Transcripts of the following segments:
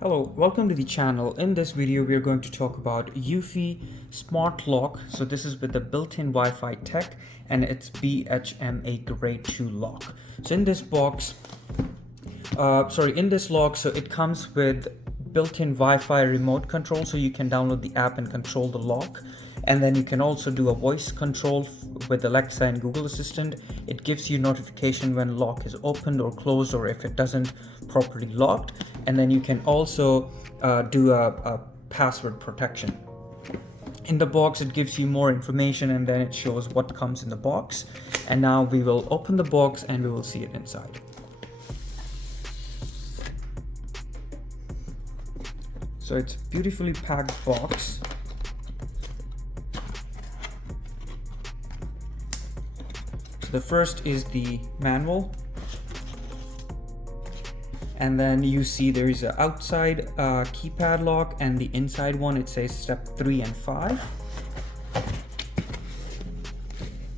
Hello, welcome to the channel. In this video, we are going to talk about Eufy Smart Lock. So this is with the built-in Wi-Fi tech and it's BHMA Grade 2 lock. So in this box, in this lock, so it comes with built-in Wi-Fi remote control, so you can download the app and control the lock. And then you can also do a voice control with Alexa and Google Assistant. It gives you notification when lock is opened or closed, or if it doesn't properly locked. And then you can also do a password protection. In the box, it gives you more information and then it shows what comes in the box. And now we will open the box and we will see it inside. So it's a beautifully packed box. So the first is the manual. And then you see there is an outside keypad lock, and the inside one, it says step 3 and 5.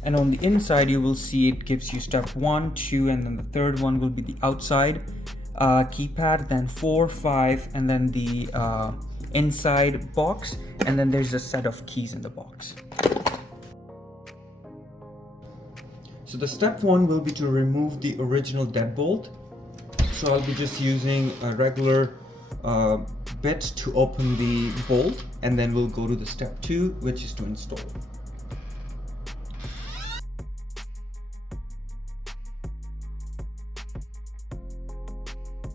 And on the inside, you will see it gives you step 1, 2, and then the third one will be the outside keypad, then 4, 5, and then the inside box. And then there's a set of keys in the box. So the step 1 will be to remove the original deadbolt. So I'll be just using a regular bit to open the bolt, and then we'll go to the step 2, which is to install.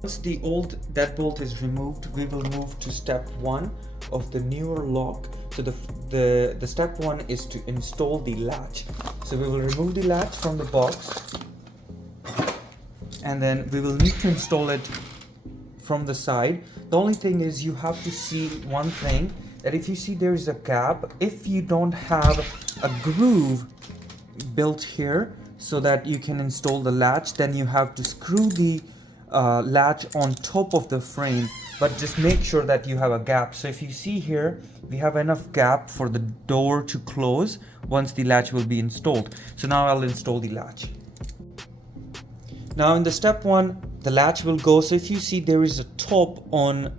Once the old deadbolt is removed, we will move to step 1 of the newer lock. So the step 1 is to install the latch. So we will remove the latch from the box, and then we will need to install it from the side. The only thing is you have to see one thing, that if you see there is a gap, if you don't have a groove built here so that you can install the latch, then you have to screw the latch on top of the frame, but just make sure that you have a gap. So if you see here, we have enough gap for the door to close once the latch will be installed. So now I'll install the latch. Now in the step 1, the latch will go. So if you see there is a top on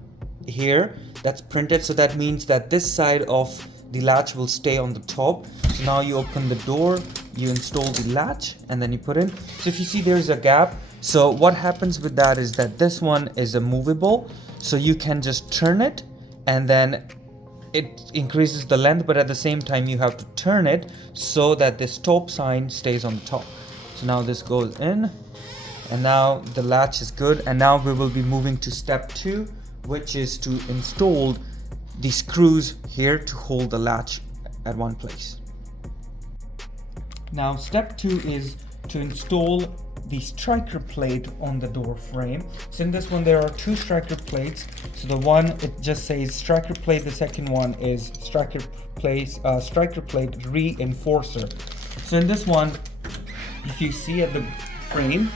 here that's printed, so that means that this side of the latch will stay on the top. So now you open the door, you install the latch, and then you put in. So if you see there is a gap, so what happens with that is that this one is a movable, so you can just turn it and then it increases the length, but at the same time you have to turn it so that this top sign stays on the top. So now this goes in. And now the latch is good, and now we will be moving to step 2, which is to install the screws here to hold the latch at one place. Now step 2 is to install the striker plate on the door frame. So in this one there are 2 striker plates. So the one, it just says striker plate, the second one is striker plate reinforcer. So in this one, if you see at the frame,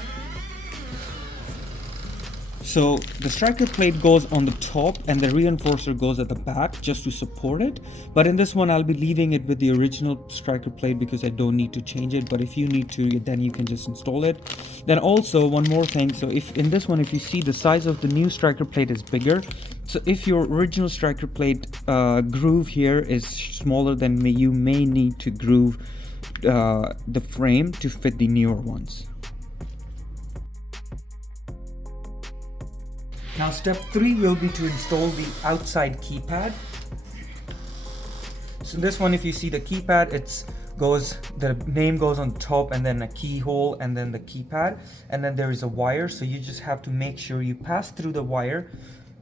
so the striker plate goes on the top and the reinforcer goes at the back just to support it. But in this one, I'll be leaving it with the original striker plate because I don't need to change it. But if you need to, then you can just install it. Then also one more thing. So if in this one, if you see the size of the new striker plate is bigger. So if your original striker plate groove here is smaller, then you may need to groove the frame to fit the newer ones. Now step 3 will be to install the outside keypad. So this one, if you see the keypad, the name goes on top, and then a keyhole, and then the keypad, and then there is a wire. So you just have to make sure you pass through the wire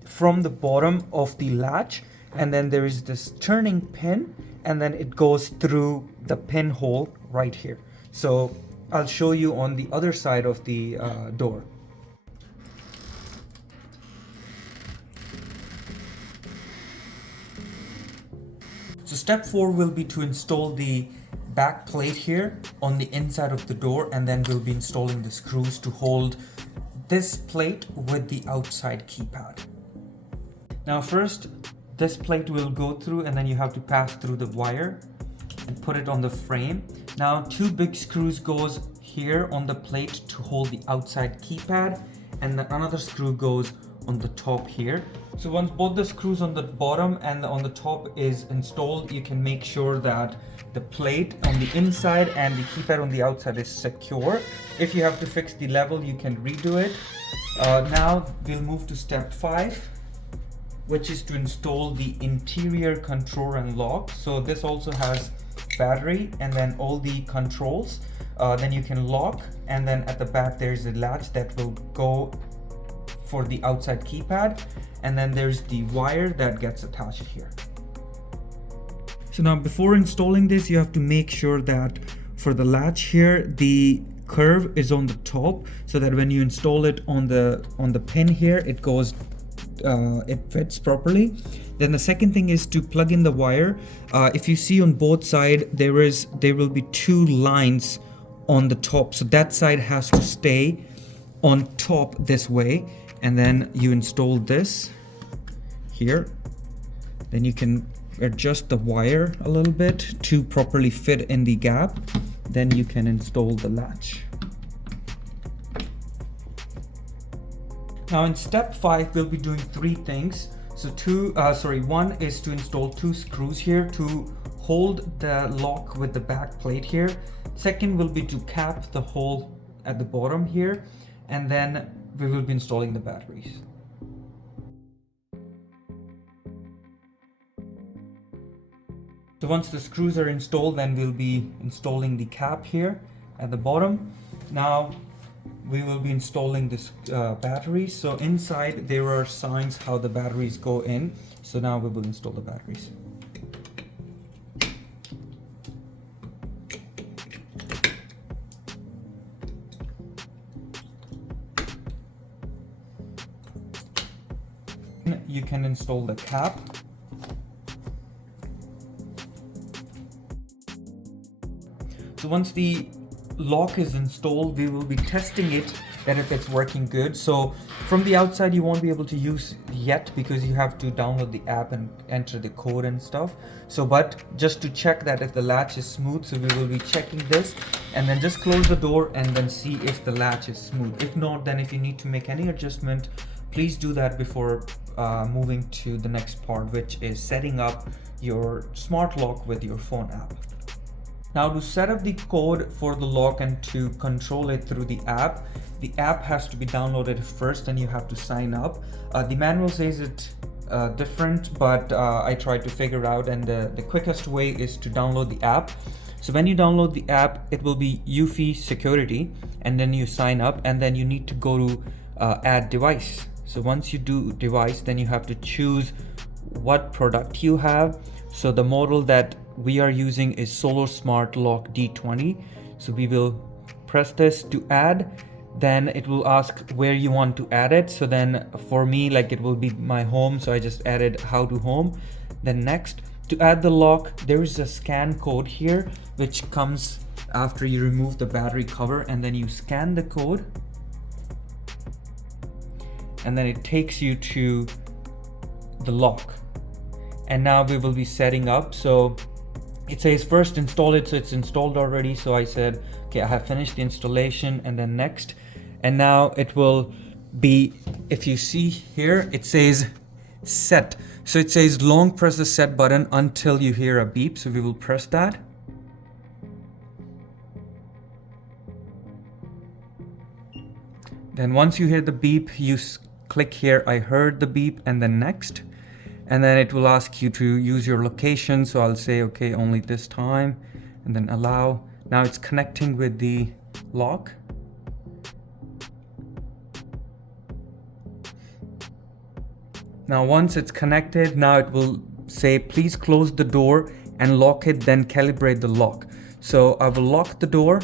from the bottom of the latch, and then there is this turning pin, and then it goes through the pinhole right here. So I'll show you on the other side of the door. So step 4 will be to install the back plate here on the inside of the door, and then we'll be installing the screws to hold this plate with the outside keypad. Now first, this plate will go through, and then you have to pass through the wire and put it on the frame. Now 2 big screws goes here on the plate to hold the outside keypad, and then another screw goes on the top here. So once both the screws on the bottom and on the top is installed, you can make sure that the plate on the inside and the keypad on the outside is secure. If you have to fix the level, you can redo it. Now we'll move to step 5, which is to install the interior control and lock. So this also has battery and then all the controls. Then you can lock, and then at the back there's a latch that will go for the outside keypad, and then there's the wire that gets attached here. So now before installing this, you have to make sure that for the latch here, the curve is on the top, so that when you install it on the pin here, it goes it fits properly. Then the second thing is to plug in the wire. If you see on both sides, there will be 2 lines on the top, so that side has to stay on top this way, and then you install this here. Then you can adjust the wire a little bit to properly fit in the gap. Then you can install the latch. Now in step 5, we'll be doing 3 things. So one is to install 2 screws here to hold the lock with the back plate here. Second will be to cap the hole at the bottom here, and then we will be installing the batteries. So once the screws are installed, then we'll be installing the cap here at the bottom. Now we will be installing this battery. So inside there are signs how the batteries go in. So now we will install the batteries. You can install the cap. So once the lock is installed, we will be testing it that if it's working good. So from the outside you won't be able to use yet because you have to download the app and enter the code and stuff. So but just to check that if the latch is smooth, so we will be checking this, and then just close the door and then see if the latch is smooth. If not, then if you need to make any adjustment, please do that before moving to the next part, which is setting up your smart lock with your phone app. Now to set up the code for the lock and to control it through the app has to be downloaded first and you have to sign up. The manual says it different, but I tried to figure out, and the quickest way is to download the app. So when you download the app, it will be Eufy security, and then you sign up, and then you need to go to add device. So once you do device, then you have to choose what product you have. So the model that we are using is Solar Smart Lock D20. So we will press this to add, then it will ask where you want to add it. So then for me, like, it will be my home, so I just added how to home. Then next, to add the lock, there is a scan code here which comes after you remove the battery cover, and then you scan the code, and then it takes you to the lock. And now we will be setting up. So it says first install it, so it's installed already. So I said, okay, I have finished the installation, and then next. And now it will be, if you see here, it says set. So it says long press the set button until you hear a beep. So we will press that. Then once you hear the beep, you click here, I heard the beep, and then next. And then it will ask you to use your location. So I'll say, okay, only this time, and then allow. Now it's connecting with the lock. Now once it's connected, now it will say, please close the door and lock it, then calibrate the lock. So I will lock the door,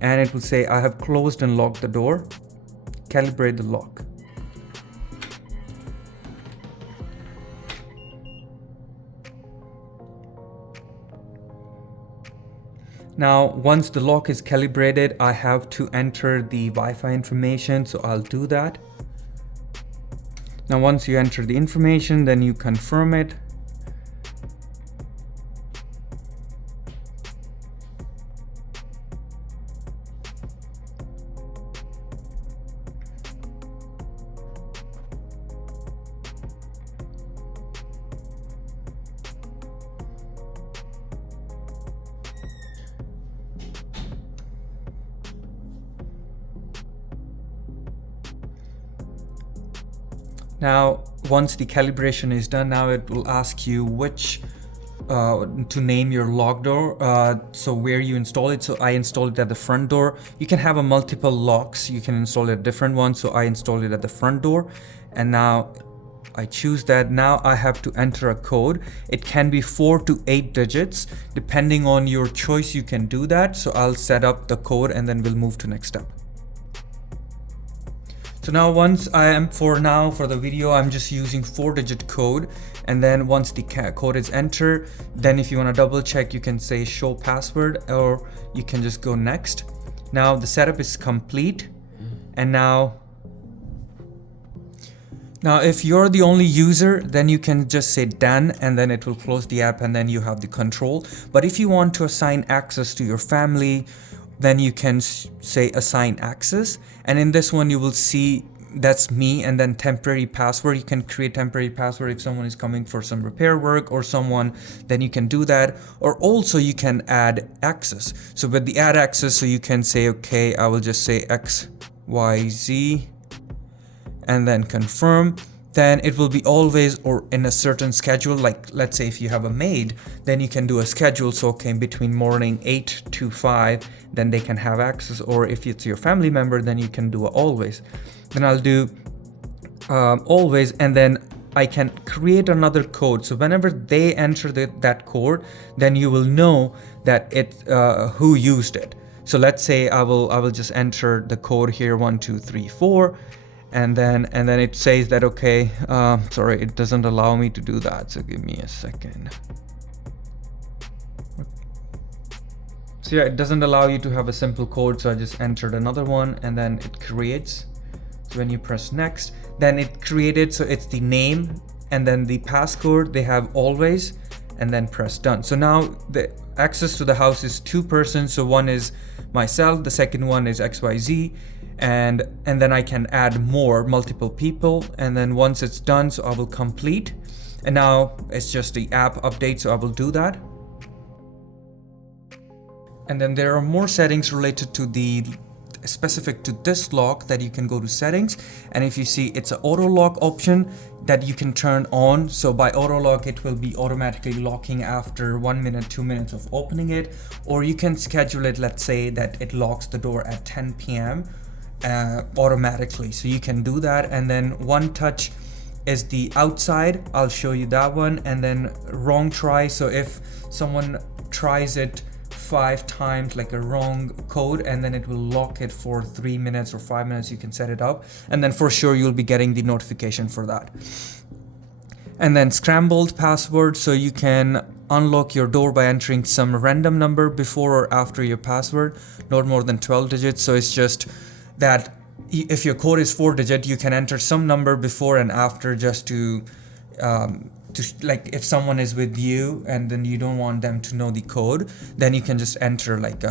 and it will say, I have closed and locked the door. Calibrate the lock. Now, once the lock is calibrated, I have to enter the Wi-Fi information, so I'll do that. Now, once you enter the information, then you confirm it. Now, once the calibration is done, now it will ask you which to name your lock door, so where you install it. So I installed it at the front door. You can have a multiple locks, you can install it at different ones, so I installed it at the front door, and now I choose that. Now I have to enter a code. It can be 4 to 8 digits depending on your choice. You can do that, so I'll set up the code and then we'll move to next step. So now once for the video, I'm just using 4-digit code, and then once the code is entered, then if you want to double check, you can say show password, or you can just go next. Now the setup is complete, and now if you're the only user, then you can just say done, and then it will close the app, and then you have the control. But if you want to assign access to your family, then you can say assign access, and in this one you will see that's me, and then temporary password. You can create temporary password if someone is coming for some repair work or someone, then you can do that. Or also you can add access. So with the add access, so you can say, okay, I will just say XYZ and then confirm. Then it will be always or in a certain schedule. Like let's say if you have a maid, then you can do a schedule. So okay, between morning 8 to 5, then they can have access. Or if it's your family member, then you can do a always. Then I'll do always, and then I can create another code. So whenever they enter that code, then you will know that who used it. So let's say I will just enter the code here 1 2 3 4. And then it says that, okay, sorry, it doesn't allow me to do that, so give me a second. So yeah, it doesn't allow you to have a simple code, so I just entered another one, and then it creates. So when you press next, then it created, so it's the name and then the passcode, they have always, and then press done. So now the access to the house is 2 persons, so one is myself, the second one is XYZ, and then I can add multiple people, and then once it's done, so I will complete, and now it's just the app update, so I will do that. And then there are more settings related to the specific to this lock that you can go to settings, and if you see, it's an auto lock option that you can turn on. So by auto lock, it will be automatically locking after 1 minute, 2 minutes of opening it, or you can schedule it, let's say that it locks the door at 10 p.m. Automatically, so you can do that. And then one touch is the outside, I'll show you that one. And then wrong try, so if someone tries it 5 times, like a wrong code, and then it will lock it for 3 minutes or 5 minutes, you can set it up, and then for sure you'll be getting the notification for that. And then scrambled password, so you can unlock your door by entering some random number before or after your password, not more than 12 digits. So it's just that if your code is 4-digit, you can enter some number before and after, just to like if someone is with you and then you don't want them to know the code, then you can just enter like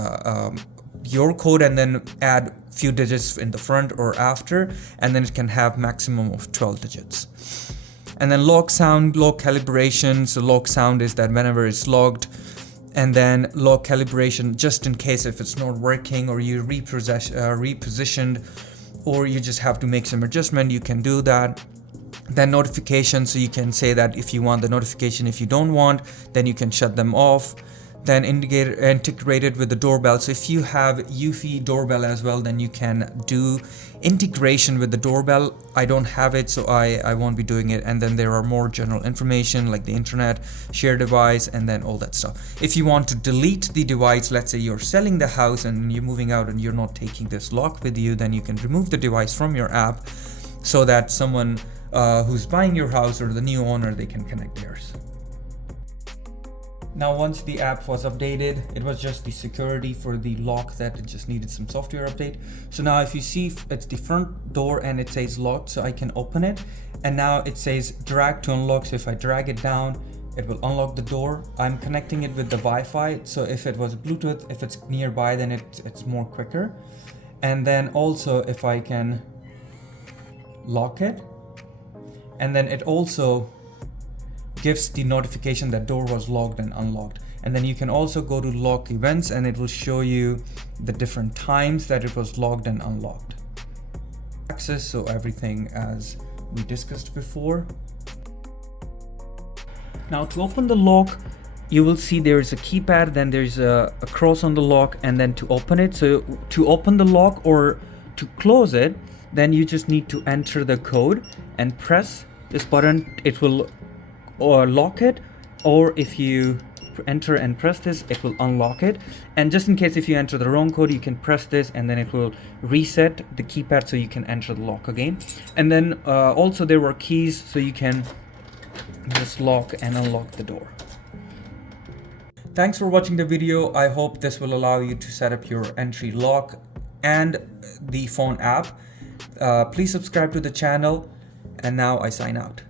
your code and then add few digits in the front or after, and then it can have maximum of 12 digits. And then lock sound, lock calibration. So lock sound is that whenever it's logged, and then lock calibration, just in case if it's not working or you repositioned, or you just have to make some adjustment, you can do that. Then notification, so you can say that if you want the notification, if you don't want, then you can shut them off. Then integrated with the doorbell, so if you have Eufy doorbell as well, then you can do integration with the doorbell. I don't have it, so I won't be doing it. And then there are more general information like the internet, share device, and then all that stuff. If you want to delete the device, let's say you're selling the house and you're moving out and you're not taking this lock with you, then you can remove the device from your app so that someone who's buying your house or the new owner, they can connect theirs. Now once the app was updated, it was just the security for the lock that it just needed some software update. So now if you see, it's the front door and it says locked, so I can open it, and now it says drag to unlock. So if I drag it down, it will unlock the door. I'm connecting it with the Wi-Fi, so if it was Bluetooth, if it's nearby, then it's more quicker. And then also if I can lock it, and then it also gives the notification that door was locked and unlocked. And then you can also go to lock events and it will show you the different times that it was locked and unlocked. Access, so everything as we discussed before. Now to open the lock, you will see there is a keypad, then there's a cross on the lock, and then to open it. So to open the lock or to close it, then you just need to enter the code and press this button. It will lock it, or if you enter and press this, it will unlock it. And just in case if you enter the wrong code, you can press this and then it will reset the keypad so you can enter the lock again. And then also there were keys, so you can just lock and unlock the door. Thanks for watching the video. I hope this will allow you to set up your entry lock and the phone app. Please subscribe to the channel, and now I sign out.